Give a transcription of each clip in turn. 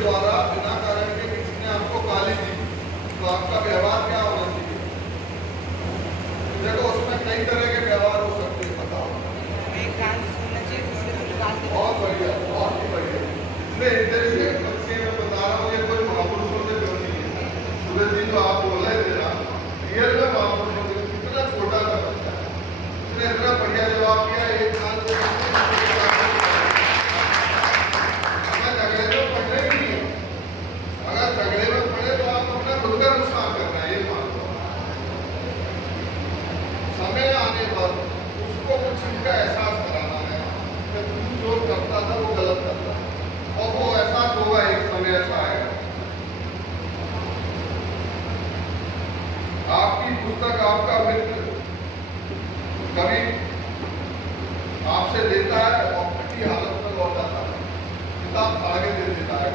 द्वारा बिना कारण के किसी ने आपको गाली दी तो आपका व्यवहार क्या होना चाहिए? देखो उसमें कई तरह के व्यवहार हो सकते हैं, बताओ। बहुत बढ़िया, बहुत ही बढ़िया। इतने इंटेलिजेंट बच्चे मैं बता रहा हूँ, ये कोई महापुरुषों से कम नहीं है। सूरज जी जो आप बोल रहे थे ना, रियल में महापुरुषों से कितना छोटा सा बच्चा है, उसने इतना बढ़िया जवाब दिया। एक साल से हमें झगड़े में पढ़ने भी नहीं है। अगर झगड़े में पढ़े तो आप अपना खुद का नुकसान कर रहे हैं, ये मान लो। समय आने पर उसको कुछ चीज का एहसास कराना है कि तू जो करता था वो गलत करता है, और वो एहसास होगा, एक समय ऐसा आएगा। आपकी पुस्तक आपका मित्र कभी आपसे लेता है और फटी हालत में लौट आता है, किताब फाड़ के दे देता है,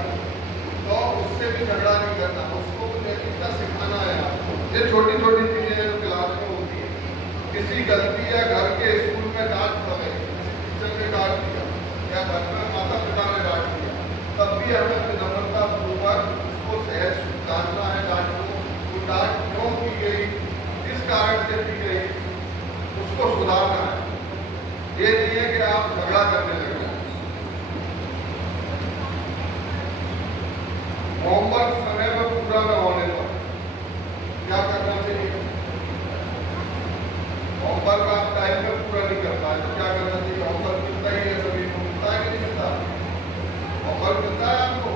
तो उससे भी झगड़ा नहीं करना, उसको कुछ एक्स्ट्रा सिखाना है आपको। ये छोटी छोटी चीजें जो क्लास में होती है, किसी गलती या घर के स्कूल में डांट पड़े, टीचर ने डांट दिया या घर में माता पिता ने डांट दिया, तब भी हमें विनम्रता पूर्वक उसको सहज सुधारना है। डांट को, वो डांट क्यों की गई, किस कारण से की गई, उसको सुधारना है। ये नहीं है कि आप झगड़ा करने लगे। होमवर्क समय में पूरा न होने पर क्या करना चाहिए? होमवर्क आप टाइम में पूरा नहीं कर पाए तो क्या करना चाहिए? होमवर्क मिलता ही है, सभी को मिलता है कि नहीं मिलता? होमवर्क मिलता है आपको?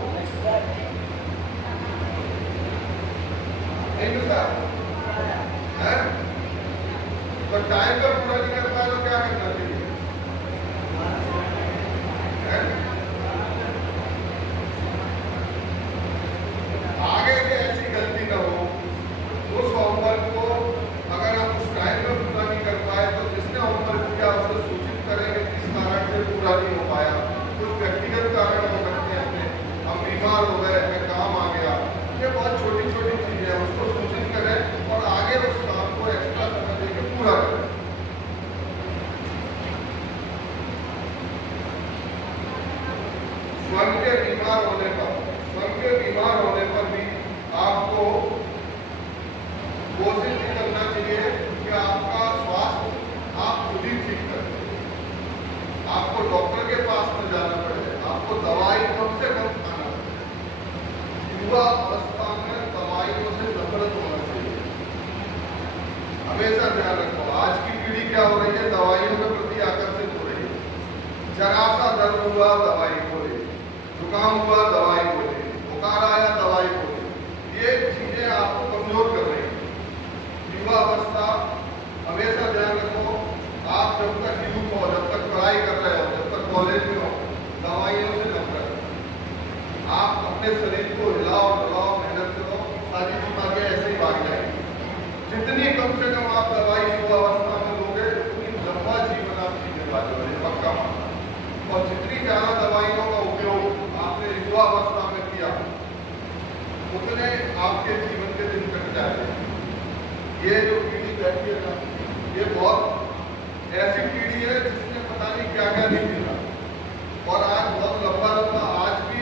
नहीं मिलता है? तो टाइम पर पूरा नहीं कर पाए तो क्या करना चाहिए? आगे से ऐसी गलती न हो। उस होमवर्क को अगर आप उस टाइम में पूरा नहीं कर पाए तो जिसने होमवर्क किया उसे सूचित करें कि किस कारण से पूरा नहीं हो पाया। कुछ व्यक्तिगत कारण हो सकते हैं, अपने हम बीमार हो गए, हमें काम आ गया, ये बहुत छोटी छोटी चीजें हैं, उसको सूचित करें और आगे उस काम को एक्स्ट्रा समय देकर पूरा करें। स्वयं के बीमार होने पर भी आपको कोशिश नहीं करना चाहिए कि आपका स्वास्थ्य आप खुद ही ठीक करें। आपको डॉक्टर के पास न जाना पड़े, आपको दवाई कम से कम खाना पड़े। युवा अवस्था में दवाइयों से नफरत होना चाहिए, हमेशा ध्यान रखो। आज की पीढ़ी क्या हो रही है, दवाइयों के प्रति आकर्षित हो रही है। जरा सा दर्द हुआ दवाई खोले, जुकाम हुआ दवाई खोले, बुखार आया दवाई खोले, ये चीजें आपको कमजोर कर रही है। युवा अवस्था हमेशा ध्यान रखो, आप जब तक युवक हो, जब तक पढ़ाई कर रहे हो, जब तक कॉलेज में हो, दवाइयों से नफरत। आप अपने शरीर को हिलाओ डुलाओ, मेहनत करो, सारी बीमारियां ऐसे ही भाग जाएंगी। जितनी कम से कम आप दवाई युवा अवस्था में लोगे उतनी लंबा जीवन आप जीने वाले हो, पक्का मानना। और जितनी ज्यादा दवाइयों का उपयोग आपने युवा अवस्था में किया उतने आपके जीवन के दिन कट जाते हैं। ये जो पीढ़ी बैठी है ना, ये बहुत ऐसी पीढ़ी है जिसने पता नहीं क्या क्या नहीं मिला, और आज बहुत लंबा लंबा, आज भी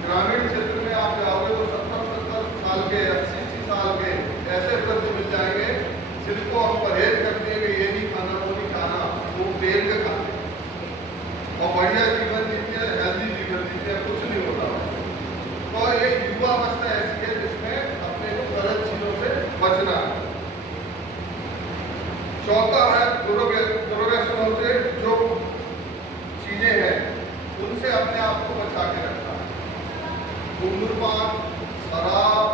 ग्रामीण क्षेत्र में आप जाओगे तो 70-70 साल के, 80 साल के ऐसे वृद्ध मिल जाएंगे जिनको हम परहेज करते हैं कि ये नहीं खाना, वो नहीं खाना, वो तेल के खाते और बढ़िया जीवन जीते हैं, हेल्दी जीवन जीते हैं, कुछ नहीं होता। तो ये युवा अवस्था ऐसी है जिसमें अपने को गलत चीजों से बचना है। चौथा है दुर्व्यसनों से, जो चीजें हैं उनसे अपने आप को बचा के रखना है। धूम्रपान, शराब,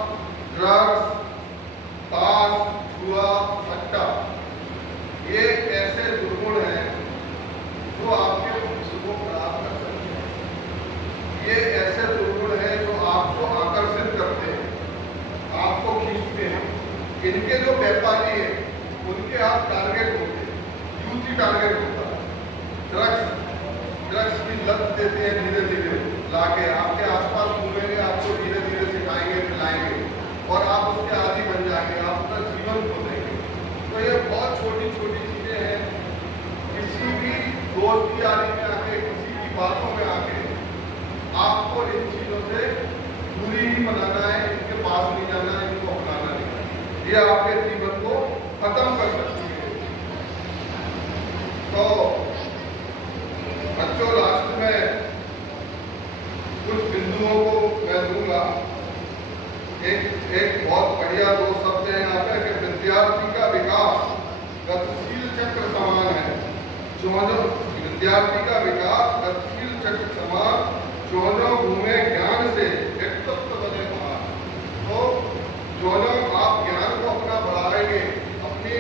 ड्रग्स, ताश, जुआ, सट्टा, ये ऐसे दुर्गुण हैं जो आपके भविष्य को खराब कर सकते हैं। ये ऐसे दुर्गुण हैं जो आपको आकर्षित करते हैं, आपको खींचते हैं। इनके जो व्यापारी हैं उनके आप टारगेट होते हैं, यूथ ही टारगेट होता है। ड्रग्स की लत देते हैं, धीरे धीरे लाके आपके आसपास घूमेंगे, आपको धीरे धीरे सिखाएंगे, खिलाएंगे और आप उसके आदी बन जाएंगे, आप अपना जीवन खो देंगे। तो ये बहुत छोटी छोटी चीजें हैं। किसी भी दोस्ती यारी में आके, किसी की बातों में आके आपको इन चीजों से दूरी ही बनाना है, इनके पास नहीं जाना है, इनको अपनाना नहीं है। ये आपके जीवन को खत्म कर सकती है। तो बच्चों, लास्ट में कुछ बिंदुओं को मैं दूंगा। एक बहुत बढ़िया दो शब्द है यहाँ पे कि विद्यार्थी का विकास गतिशील चक्र समान है। जो विद्यार्थी का विकास गतिशील चक्र समान, जो घूमे ज्ञान से व्यक्तित्व बने महान। तो जो आप ज्ञान को अपना बढ़ाएंगे, अपने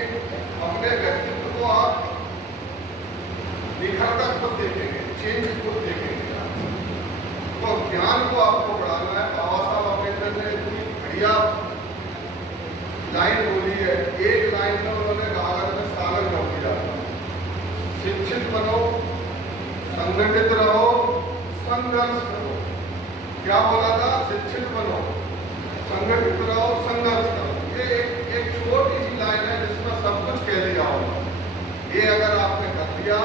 व्यक्तित्व को आप निखरता खुद देखेंगे, चेंज खुद देखेंगे। तो ज्ञान को आपको बढ़ाना है। बाबा साहब अम्बेडकर ने इतनी बढ़िया लाइन बोली है। एक लाइन में उन्होंने कागज में सागर कर दिया, शिक्षित बनो, संगठित रहो, संघर्ष करो। क्या बोला था? शिक्षित बनो, संगठित रहो, संघर्ष करो। ये एक छोटी सी लाइन है जिसमें सब कुछ कह दिया होगा। ये अगर आपने कर दिया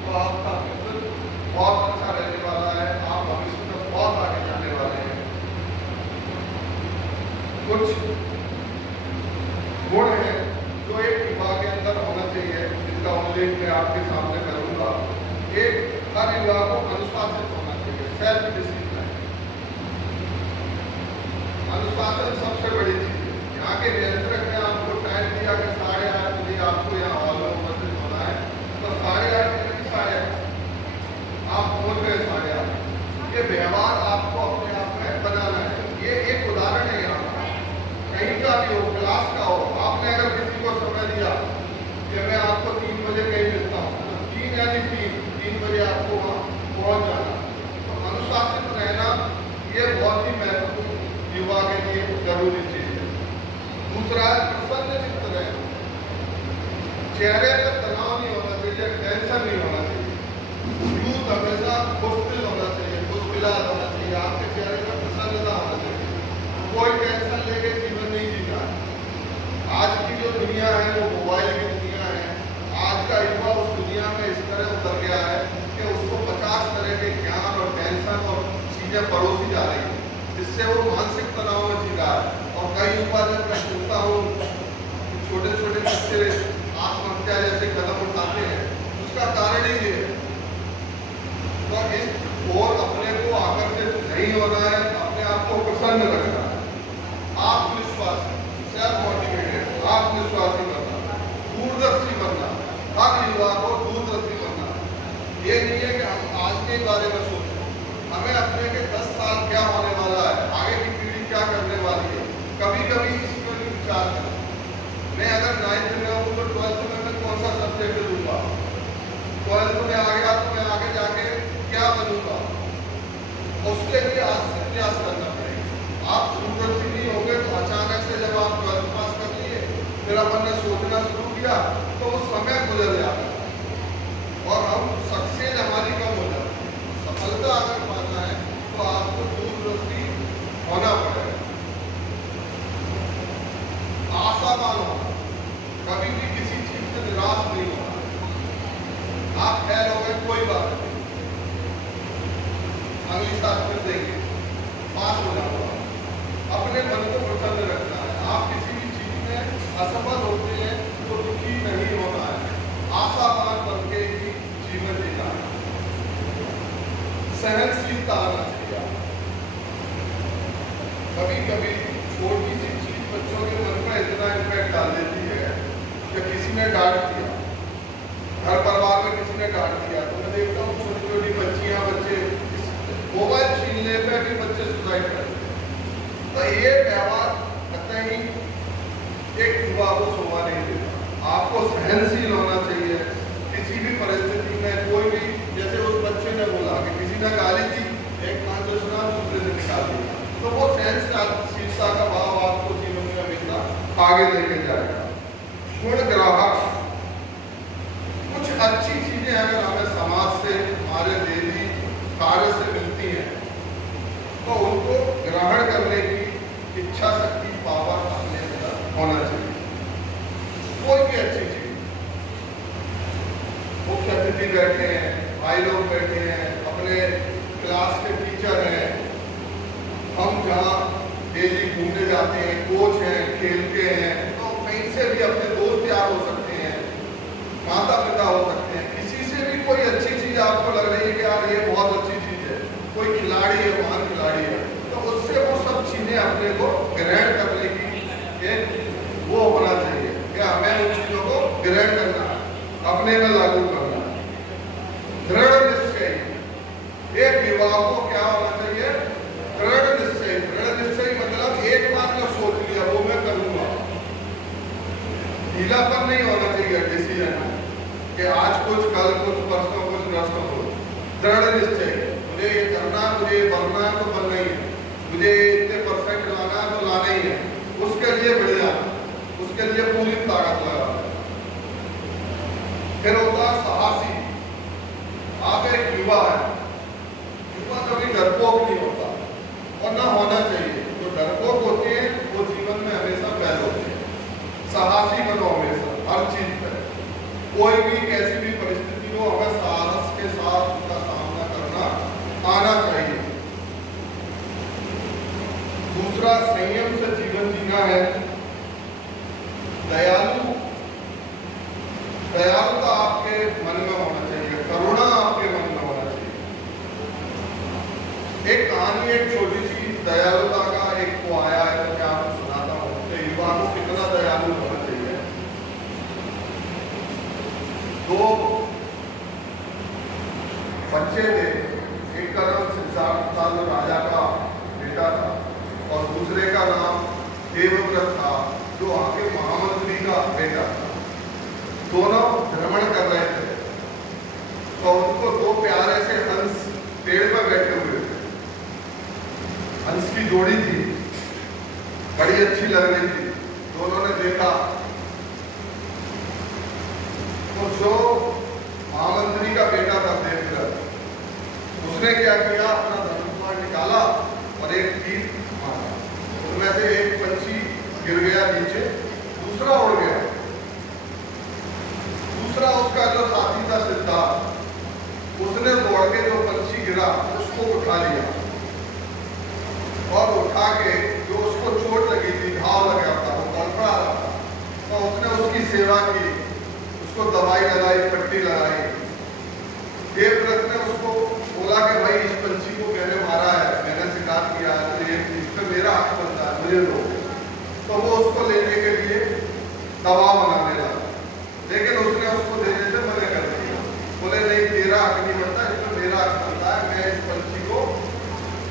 तो आपका व्यक्तित्व बहुत अच्छा रहने वाला है। आप भविष्य में बहुत आगे जाने वाले हैं। कुछ गुण हैं जो एक युवा के अंदर होना चाहिए, जिनका उल्लेख मैं आपके सामने करूंगा। एक, हर युवा को अनुशासित होना चाहिए, सेल्फ डिसिप्लिन। अनुशासन सबसे बड़ी चीज है। यहाँ के नियंत्रक ने आपको टाइम दिया कि 8:30 बजे आपको यहाँ हॉल में उपस्थित होना है, तो 8:30 आप पहुंच गए 8:30। ये व्यवहार आपको अपने आप में बनाना है। ये एक उदाहरण है। यहाँ कहीं का भी हो, क्लास का हो, आपने अगर किसी को समय दिया कि मैं आपको 3 बजे कहीं मिलता हूँ, तो 3 यानी 3 बजे आपको वहाँ पहुँच जाना। तो अनुशासित रहना ये बहुत ही महत्वपूर्ण युवा के लिए जरूरी चीज है। दूसरा है प्रसन्न चित्त रहना। चेहरे पर तनाव नहीं होना चाहिए, टेंशन नहीं होना चाहिए। यूथ हमेशा खुशदिल होना चाहिए, खुशमिजाज होना चाहिए। आपके चेहरे पर प्रसन्नता होना चाहिए। कोई टेंशन लेके जीवन नहीं जीना है। आज की जो दुनिया है वो मोबाइल की दुनिया है। आज का युवा उस दुनिया में इस तरह उतर गया है कि उसको 50 तरह के ज्ञान और टेंशन और चीजें परोसी जा रही है, जिससे वो मानसिक तनाव में जी रहा है। और कई युवा जब मैं सुनता हूँ छोटे छोटे बच्चे आत्महत्या जैसे कदम उठाते हैं, उसका कारण ही ये है। तो इस और अपने को आकर्षित नहीं होना है, अपने आप को प्रसन्न रखना है, आत्मविश्वासी, सेल्फ मोटिवेटेड, आत्मविश्वासी बनना, दूरदर्शी बनना। हर युवा को दूरदर्शी बनना। ये नहीं है कि हम आज के बारे में सोचें, हमें अपने के 10 साल क्या होने वाला है, आगे की पीढ़ी क्या करने वाली है, कभी कभी इस पर भी विचार करें। मैं अगर 9th में हूँ तो 12th में मैं कौन सा सब्जेक्ट लूँगा, 12th में आ गया तो मैं आगे जाके क्या बनूंगा, उसके लिए आज से प्रयास करना पड़ेगा। आप दूरदर्शी नहीं होंगे तो अचानक से जब आप 12th पास कर लिए, फिर अपन ने सोचना शुरू किया तो वो समय गुजर जाता है और हम सक्सेस हमारी कम हो जाती है। सफलता अगर पाना है तो आपको दूरदर्शी होना पड़ेगा, आशावान होना, कभी भी किसी चीज से निराश नहीं होना। आप फेल हो गए कोई बात नहीं, अगली साल फिर देंगे, पास हो जाओ। अपने मन को प्रसन्न रखना है। आप किसी भी चीज में असफल होते हैं तो दुखी नहीं होना है, आशावान बनके ही जीवन जीना है। सहनशीलता आना चाहिए। कभी कभी छोटी सी चीज बच्चों के मन में इतना इम्पैक्ट डाल देती है कि किसी ने डांट दिया, घर परिवार में किसी ने डांट दिया, तो मैं देखता हूँ छोटी छोटी बच्चियां, बच्चे मोबाइल छीनने पे भी बच्चे सुसाइड करते हैं। तो ये व्यवहार कतई एक युवा को शोभा नहीं देता। आपको सहनशील होना चाहिए किसी भी परिस्थिति में। कोई भी, जैसे उस बच्चे ने बोला कि किसी ने गाली दी, एक कान से सुना दूसरे से निकाल दिया, तो वो सहनशीलता का भाव आपको जीवन में हमेशा आगे लेके जाएगा। गुण ग्राहक, कुछ अच्छी चीजें अगर हमें समाज से, हमारे डेली कार्य से मिलती है तो उनको ग्रहण करने की इच्छा शक्ति, पावर अपने अंदर होना चाहिए। कोई भी अच्छी चीज, मुख्य अतिथि बैठे हैं, भाई लोग बैठे हैं, अपने क्लास के टीचर हैं, हम जहाँ जाते हैं, कोच हैं, खेलते हैं, तो कहीं से भी अपने दोस्त यार हो सकते हैं, माता पिता हो सकते हैं, किसी से भी कोई अच्छी चीज आपको लग रही है कि यार ये बहुत अच्छी चीज है, कोई खिलाड़ी है, महान खिलाड़ी है, तो उससे वो सब चीजें अपने को ग्रहण करने की वो होना चाहिए कि हमें उन चीजों को ग्रहण करना, अपने में लागू करना। दृढ़ निश्चय, एक युवा को क्या होना चाहिए? दृढ़ निश्चय। दृढ़ निश्चय मतलब एक बार जो सोच लिया वो मैं करूंगा, ढीलापन नहीं होना चाहिए डिसीजन कि आज कुछ, कल कुछ, परसों कुछ, नरसों कुछ। दृढ़ निश्चय, मुझे ये करना, मुझे ये बनना है तो बनना ही है, मुझे इतने परफेक्ट लाना है तो लाना ही है, उसके लिए बढ़ जाना, उसके लिए पूरी ताकत लगा। फिर होता है साहसी। आप एक युवा है, युवा कभी डरपोक नहीं होता और ना होना चाहिए। जो डरपोक होते हैं वो जीवन में हमेशा फैल होते हैं। साहसी बनो हमेशा, हर चीज पर, कोई भी कैसी भी परिस्थिति हो हमें साहस के साथ उसका सामना करना आना चाहिए। दूसरा, संयम से जीवन जीना है। दयालुता आपके मन में होना चाहिए, करुणा आपके मन में होना चाहिए। एक कहानी, एक छोटी सी दयालुता का एक को आया है तो मैं आपको सुनाता हूँ कि युवा को कितना दयालु होना चाहिए। दो बच्चे थे, एक का नाम सिद्धार्थ था जो राजा का बेटा था और दूसरे का नाम देवव्रत था जो आगे महामंत्री का बेटा था। दोनों भ्रमण कर रहे थे तो उनको दो प्यारे से हंस पेड़ पर बैठे हुए थे। हंस की जोड़ी थी, बड़ी अच्छी लग रही थी। दोनों ने देखा तो जो महामंत्री का बेटा था देवव्रत, उसने क्या किया, अपना धनुष निकाला और एक तीर मारा। उनमें से एक पंछी गिर गया नीचे, दूसरा उड़ गया। दूसरा उसका जो साथी था सिद्धार्थ, उसने दौड़ के जो पंछी गिरा उसको उठा लिया और उठा के जो उसको चोट लगी थी, घाव लगा था, वो तड़पड़ा रहा था, तो उसने उसकी सेवा की, उसको दवाई लगाई, पट्टी लगाई। देवव्रत ने उसको बोला कि भाई इस पंछी को मैंने मारा है, मैंने शिकार किया है, तो ये इसमें मेरा हक बनता है, मुझे दो। तो वो उसको लेने के लिए दवा बनाने लगा, लेकिन उसने उसको देने से मना कर दिया। बोले नहीं, तेरा हक नहीं बनता, इसमें मेरा हक बनता है। मैं इस पंछी को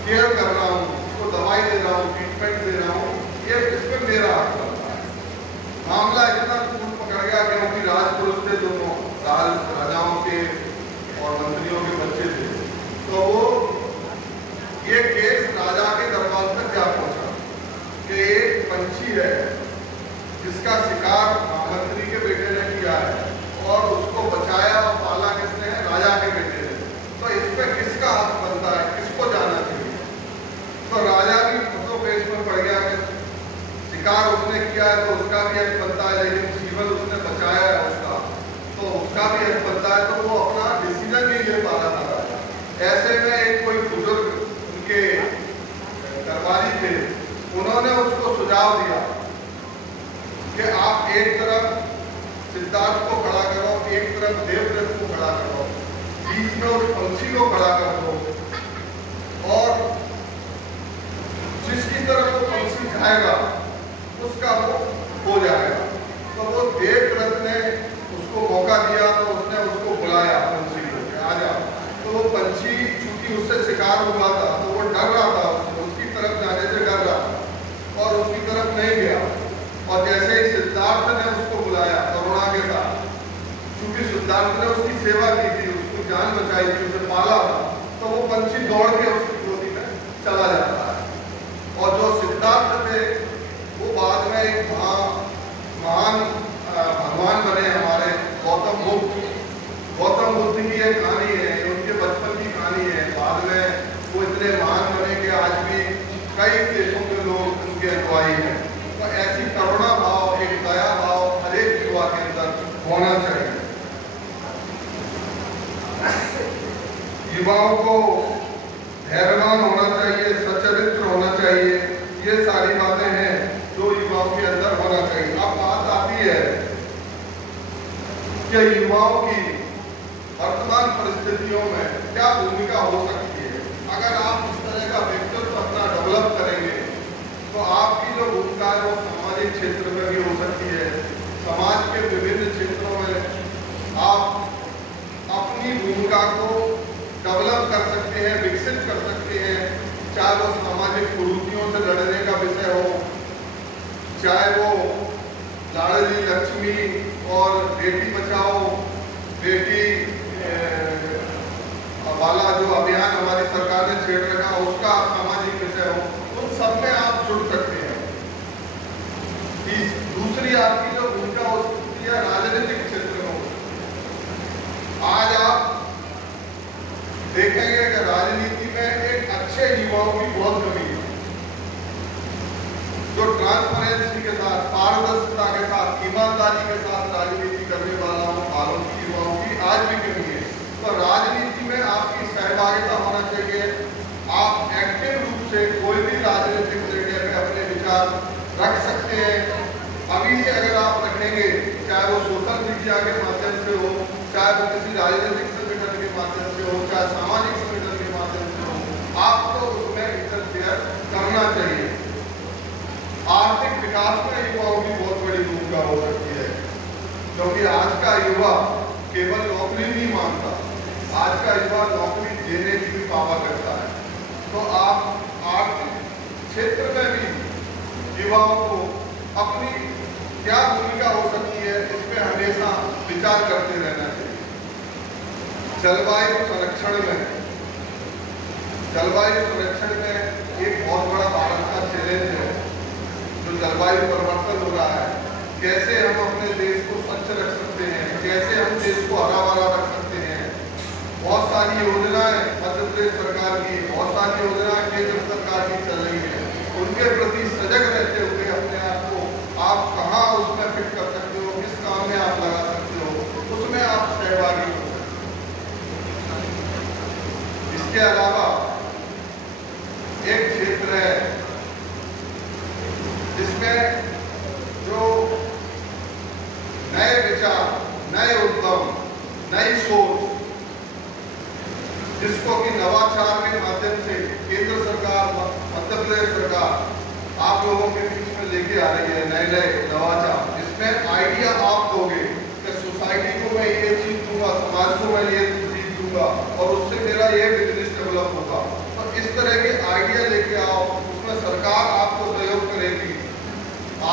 केयर कर रहा हूँ, उसको दवाई दे रहा हूँ, ट्रीटमेंट दे रहा हूँ, ये इसमें मेरा हक बनता है। मामला इतना टूट पकड़ गया क्योंकि राजपुरुष थे दोनों, राजाओं के और मंत्रियों के बच्चे थे, तो वो ये केस राजा के दरबार तक जा पहुंचा कि एक पंछी है जिसका शिकार महामंत्री के बेटे ने किया है और उसको बचाया और पाला किसने है? राजा के बेटे ने। तो इस पे किसका हक बनता है, किसको जाना चाहिए? तो राजा भी फंसो पेश में पड़ गया कि शिकार उसने किया है तो उसका भी हक बनता है, लेकिन जीवन उसने बचाया है उसका, तो उसका भी हक बनता है। तो वो अपना डिसीजन नहीं ले पा रहा था। ऐसे में एक कोई बुजुर्ग उनके दरबारी थे, उन्होंने उसको सुझाव दिया कि आप एक तरफ सिद्धार्थ को खड़ा करो, एक तरफ देवव्रत को खड़ा करो, बीच में उस पंछी को खड़ा कर दो और जिसकी तरफ वो पंछी जाएगा उसका वो हो जाएगा। तो वो देवव्रत ने उसको मौका दिया, तो उसने उसको बुलाया पंछी को, आ जा। तो वो पंछी चूंकि उससे शिकार हुआ था तो वो डर रहा था, उसकी तरफ जाने से डर रहा था और उसकी तरफ नहीं गया। और जैसे ही सिद्धार्थ ने उसको बुलाया करुणा के साथ, क्योंकि सिद्धार्थ ने उसकी सेवा की थी, उसकी जान बचाई थी, उसे पाला था, तो वो पंछी दौड़ के उसकी गोदी में चला जाता है। और जो सिद्धार्थ थे वो बाद में एक महान भगवान बने हमारे गौतम बुद्ध। गौतम बुद्ध की एक कहानी है, उनके बचपन की कहानी है। बाद में वो इतने महान बने कि आज भी कई देशों के लोग उनके अनुयायी हैं। तो ऐसी करुणा भाव, एक दया भाव हर एक युवा के अंदर होना चाहिए। युवाओं को धैर्यवान होना चाहिए, सच्चरित्र होना चाहिए। ये सारी बातें हैं के युवाओं की वर्तमान परिस्थितियों में क्या भूमिका हो सकती है। अगर आप इस तरह का व्यक्तित्व अपना डेवलप करेंगे तो आपकी जो भूमिका है वो सामाजिक क्षेत्र में भी हो सकती है। समाज के विभिन्न क्षेत्रों में आप अपनी भूमिका को डेवलप कर सकते हैं, विकसित कर सकते हैं, चाहे वो सामाजिक कुरीतियों से लड़ने का विषय हो, चाहे वो लाडली लक्ष्मी और बेटी बचाओ बेटी वाला जो अभियान हमारी सरकार ने छेड़ रखा उसका सामाजिक विषय हो, उन सब में आप जुड़ सकते हैं। दूसरी आपकी जो भूमिका हो सकती है राजनीतिक क्षेत्र में। आज आप देखेंगे कि राजनीति में एक अच्छे युवाओं की बहुत कमी है, जो ट्रांसपेरेंसी के साथ, पारदर्शिता के साथ, ईमानदारी के साथ राजनीति करने वालों की युवाओं की आज भी कमी है। तो राजनीति में आपकी सहभागिता होना चाहिए। आप एक्टिव रूप से कोई भी राजनीतिक जरिए में अपने विचार रख सकते हैं। अभी से अगर आप रखेंगे, चाहे वो सोशल मीडिया के माध्यम से हो, चाहे वो किसी राजनीतिक संगठन के माध्यम से हो, चाहे सामाजिक संगठन के माध्यम से हो, आपको उसमें इंटरफेयर करना चाहिए। आर्थिक विकास में युवाओं की बहुत बड़ी भूमिका हो सकती है, क्योंकि आज का युवा केवल नौकरी नहीं मांगता, आज का युवा नौकरी देने की भी पावर रखता है। तो आप आर्थिक क्षेत्र में भी युवाओं को अपनी क्या भूमिका हो सकती है, इस पर हमेशा विचार करते रहना चाहिए। जलवायु संरक्षण में एक बहुत बड़ा भारत का चैलेंज है जो जलवायु परिवर्तन हो रहा है। कैसे हम अपने देश को स्वच्छ रख सकते हैं, कैसे हम देश को हरा भरा रख सकते हैं। बहुत सारी योजनाएं मध्य प्रदेश सरकार की, बहुत सारी योजनाएं केंद्र सरकार की चल रही है। उनके प्रति सजग रहते हुए अपने आप को आप कहाँ उसमें फिट कर सकते हो, किस काम में आप लगा सकते हो, उसमें आप सहभागी हो सकते हो। इसके अलावा एक क्षेत्र है जिसमें जो नए विचार, नए उद्यम, नई सोच, जिसको कि नवाचार के माध्यम से केंद्र सरकार, मध्य प्रदेश सरकार आप लोगों के बीच में लेके आ रही है। नए नवाचार, जिसमें आइडिया आप दोगे कि सोसाइटी को मैं ये चीज दूंगा, समाज को मैं ये चीज दूंगा और उससे मेरा ये बिजनेस डेवलप होगा। तो इस तरह के आइडिया लेके आओ, उसमें सरकार आपको सहयोग करेगी।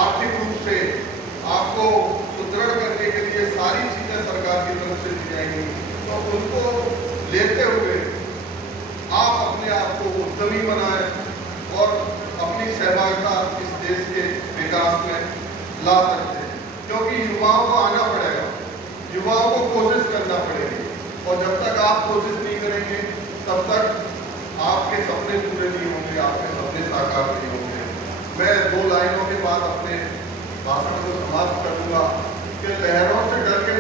आर्थिक रूप से आपको सुदृढ़ करने के लिए सारी चीजें सरकार की तरफ से दी जाएंगी। तो उनको लेते हुए आप अपने आप को उद्यमी बनाएं और अपनी सहभागिता इस देश के विकास में ला सकते हैं। क्योंकि युवाओं को आना पड़ेगा, युवाओं को कोशिश करना पड़ेगी, और जब तक आप कोशिश नहीं करेंगे तब तक आपके सपने पूरे नहीं होंगे, आपके सपने साकार नहीं होंगे। मैं 2 लाइनों के बाद अपने भाषण को समाप्त करूंगा कि लहरों से डर के